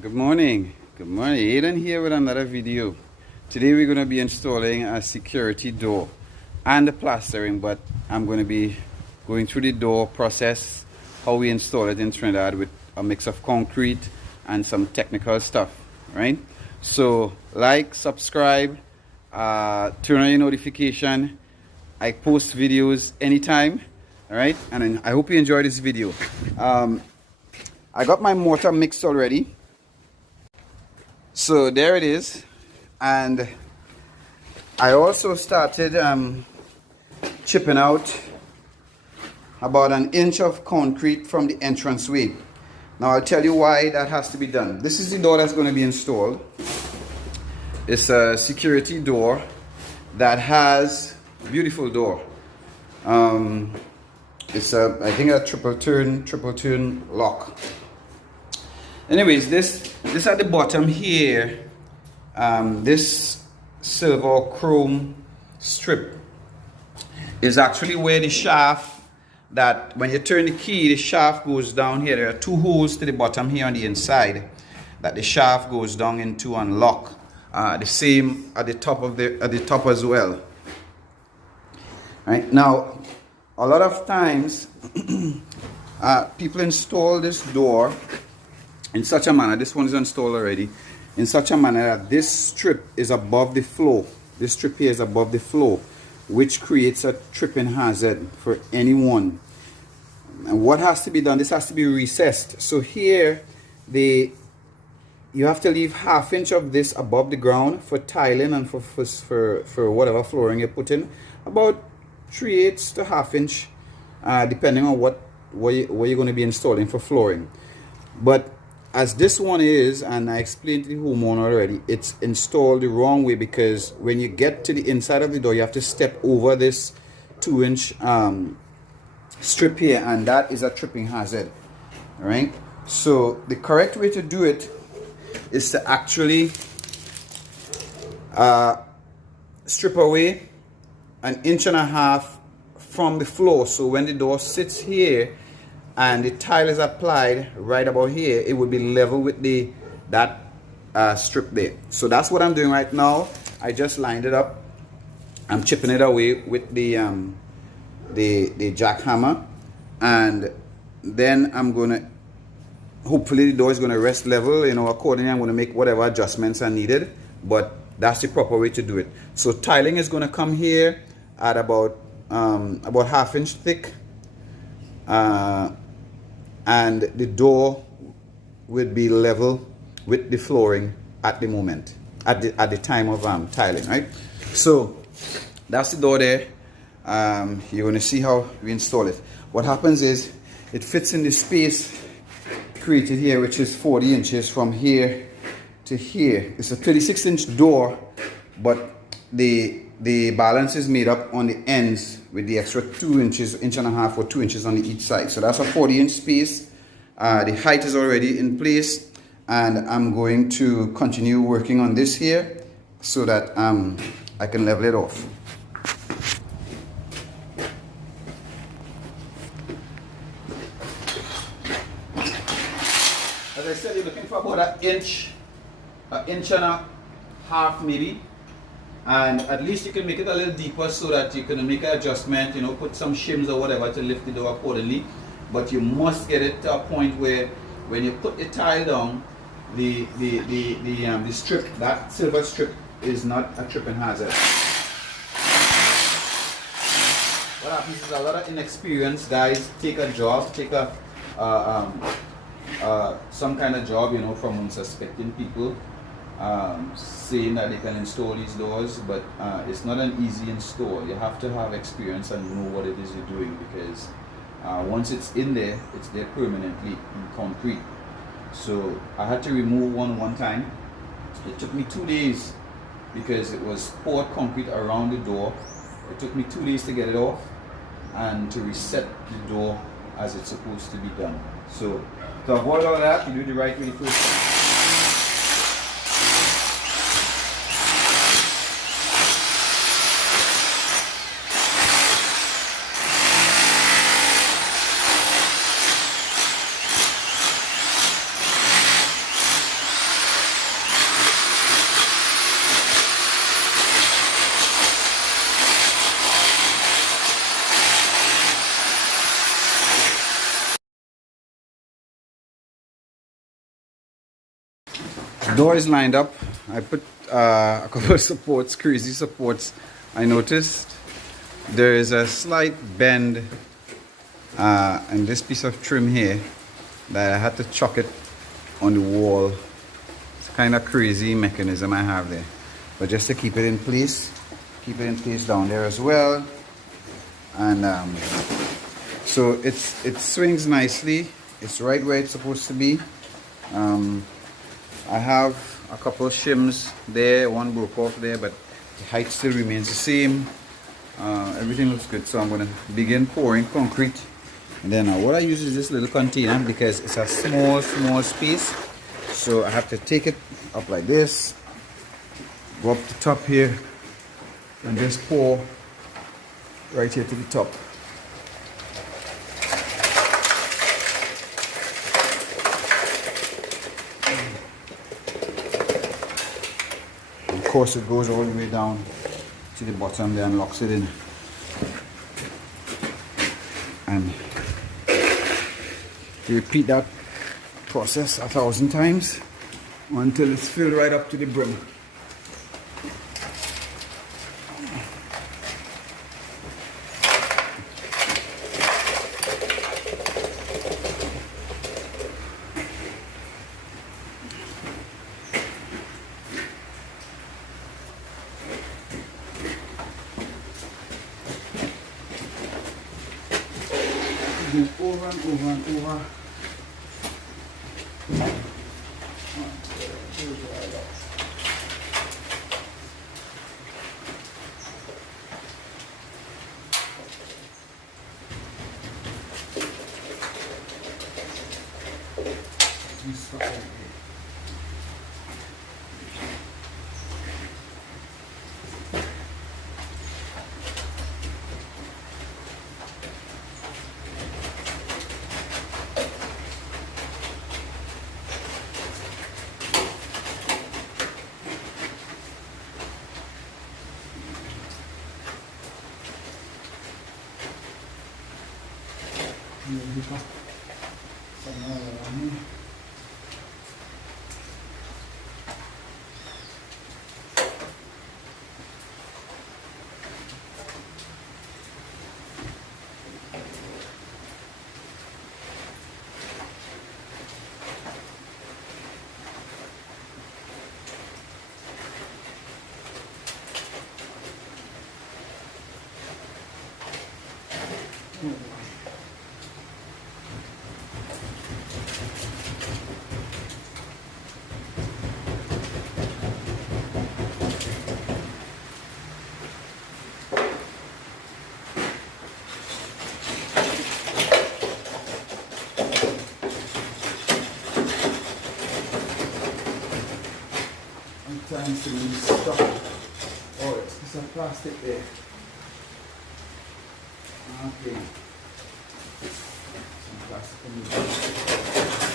Good morning. Good morning. Aiden here with another video. Today we're going to be installing a security door and the plastering, but I'm going to be going through the door process, how we install it in Trinidad with a mix of concrete and some technical stuff, right? So like, subscribe, turn on your notification. I post videos anytime, all right? And I hope you enjoy this video. I got my mortar mixed already. So there it is, and I also started chipping out about an inch of concrete from the entranceway. Now I'll tell you why that has to be done. This is the door that's going to be installed. It's a security door that has a beautiful door. It's I think a triple turn lock. Anyways, this at the bottom here, this silver chrome strip is actually where the shaft, that when you turn the key, the shaft goes down here. There are two holes to the bottom here on the inside that the shaft goes down into and lock. The same at the top as well. Right now, a lot of times people install this door in such a manner, this one is installed already, in such a manner that this strip is above the floor. This strip here is above the floor, which creates a tripping hazard for anyone. And what has to be done, this has to be recessed. So here, you have to leave ½ inch of this above the ground for tiling and for whatever flooring you put in. About 3/8 to ½ inch, depending on what you're going to be installing for flooring. But as this one is, and I explained to the homeowner already, it's installed the wrong way, because when you get to the inside of the door, you have to step over this 2-inch strip here, and that is a tripping hazard. All right, so the correct way to do it is to actually strip away 1.5 inches from the floor. So when the door sits here and the tile is applied right about here, it would be level with that strip there. So that's what I'm doing right now. I just lined it up. I'm chipping it away with the jackhammer, and then I'm gonna, hopefully the door is gonna rest level. Accordingly I'm gonna make whatever adjustments are needed, but that's the proper way to do it. So tiling is gonna come here at about ½ inch thick. And the door would be level with the flooring at the moment, at the time of tiling, right? So that's the door there. You're going to see how we install it. What happens is it fits in the space created here, which is 40 inches from here to here. It's a 36-inch door, but the balance is made up on the ends with the extra 2 inches, 1.5 inches or 2 inches on each side. So that's a 40-inch space. The height is already in place, and I'm going to continue working on this here so that I can level it off. As I said, you're looking for about 1.5 inches maybe. And at least you can make it a little deeper so that you can make an adjustment, put some shims or whatever to lift the door accordingly. But you must get it to a point where when you put the tile down, the strip, that silver strip, is not a tripping hazard. What happens is a lot of inexperienced guys take a job, some kind of job, from unsuspecting people, saying that they can install these doors, but it's not an easy install. You have to have experience and know what it is you're doing, because once it's in there, it's there permanently in concrete. So I had to remove one time. It took me 2 days because it was poured concrete around the door. It took me 2 days to get it off and to reset the door as it's supposed to be done. So to avoid all that, you do the right way first. Door is lined up. I put a couple of supports, crazy supports. I noticed there is a slight bend in this piece of trim here that I had to chuck it on the wall. It's kind of crazy mechanism I have there, but just to keep it in place, down there as well. And so it swings nicely. It's right where it's supposed to be. I have a couple of shims there, one broke off there, but the height still remains the same. Everything looks good, so I'm going to begin pouring concrete. And then what I use is this little container because it's a small space, so I have to take it up like this, go up the top here, and just pour right here to the top. Of course, it goes all the way down to the bottom there and locks it in. And you repeat that process 1,000 times until it's filled right up to the brim. Over and over and over. Sometimes to be stuck. Oh, it's a piece of plastic there. Okay. Some plastic in the back.